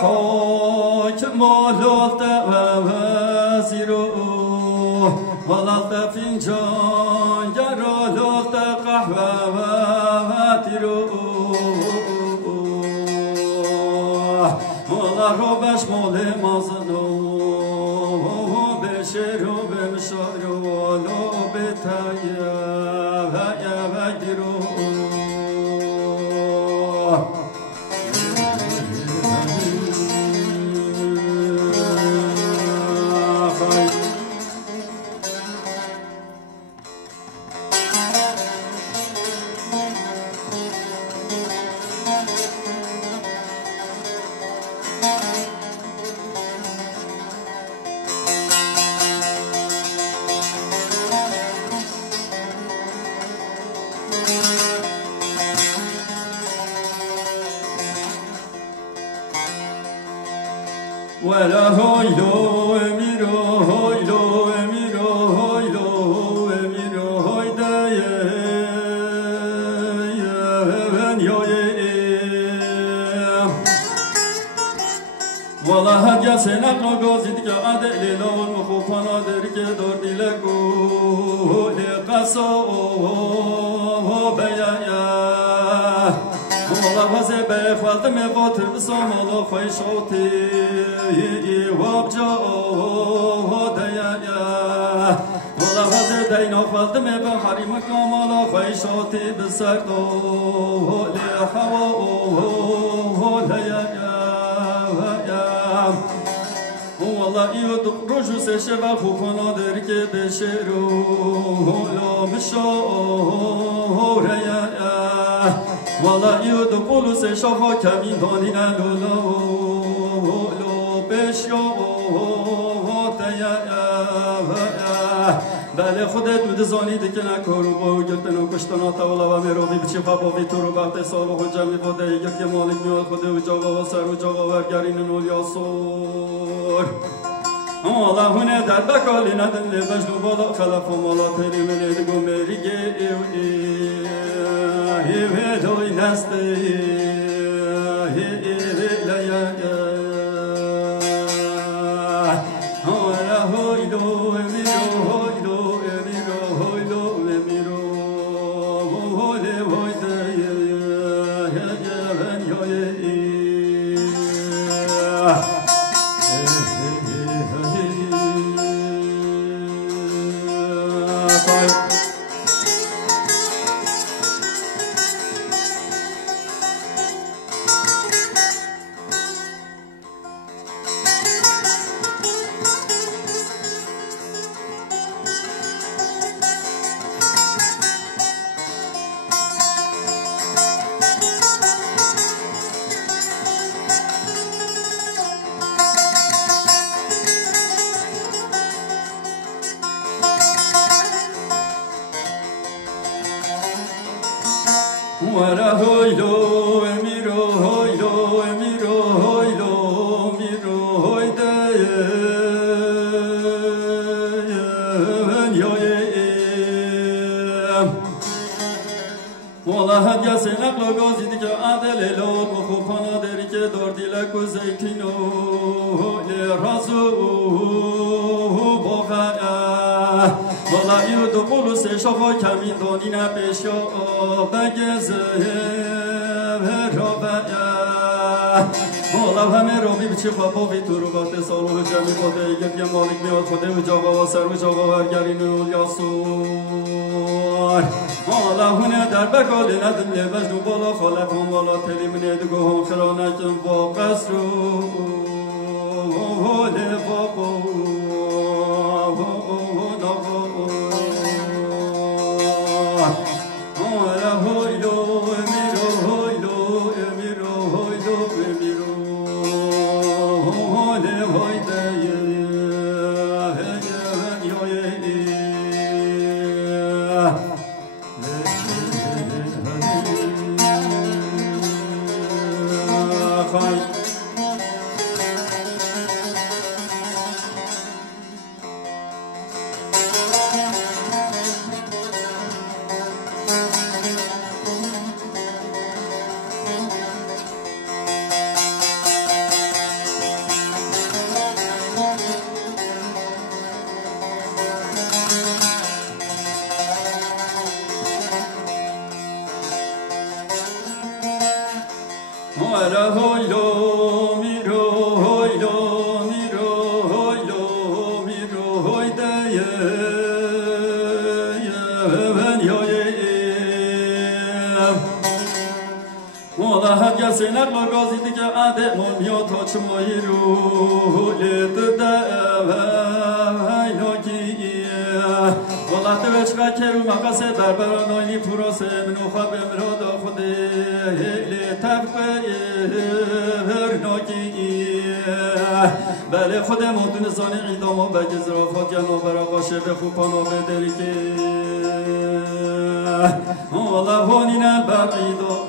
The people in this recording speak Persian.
حاكم ولالت وزير ولالت فنجان يرى لالت قهوة وتيرو ولا روبش مال مازنو بشرو بمشارو ولو بتايا ويا ويرو ولا هويلو اميرو هويلو اميرو هويلو اميرو هويدا يا بن والله هجا سنق غازيد كأدل لون مخوفنا درك دور دلكو لقصو بيا والله وزب فاطمه فاطمه صوم خويشوتي وابجا هدايا والله وزب دينا فاطمه بحريم كمال خويشوتي بسرتو لحوا هدايا والله يدق رجو سشبه خوفنا درك بشرو لا مشوريا والله يدقول سشفا كمين دانين لولا لو بشيو تيا بله خودت تو دزانی دیگه نکارو با گرتن و کشتن تاولا و میروی بچی خوابی تو رو وقت سال و جمعی خود یک مالک میاد خود و جاگا و سر و جاگا ورگرین نولیا سور الله هونه در بکالی ندن لبش دو بالا خلف و مالا تری من ادگو مریگه ایوه دوی نسته ایوه لیا ولا هويلو اميرو هويلو اميرو هويلو اميرو هويدا والله هجا سنق لغازي ديك عدل لوت وخوفانا دريك دور ديلك وزيتينو لرازو بوخايا والله يدقول سشفا كمين دونين بشيو بگزه رابعه والله همه روی بچه خوابی تو رو وقت سال و جمعی خوده یه مالک میاد خوده و جاگا و سر و جاگا ورگرین و یاسور والله هونه در بکالی ندن لبش دو بالا خالف هم والا تلی من ادگو هم خرانکم با قصر و لفاقو Senar magazi dige ade monyo toch moiru let da haynoki volat vechka keru makase darbaranoini purose minu khabe mroda khode le tabqe hernoki bale khode mutun zani idamo bagizra fatiyano baraqashe be khupano be delike Allah honina baqido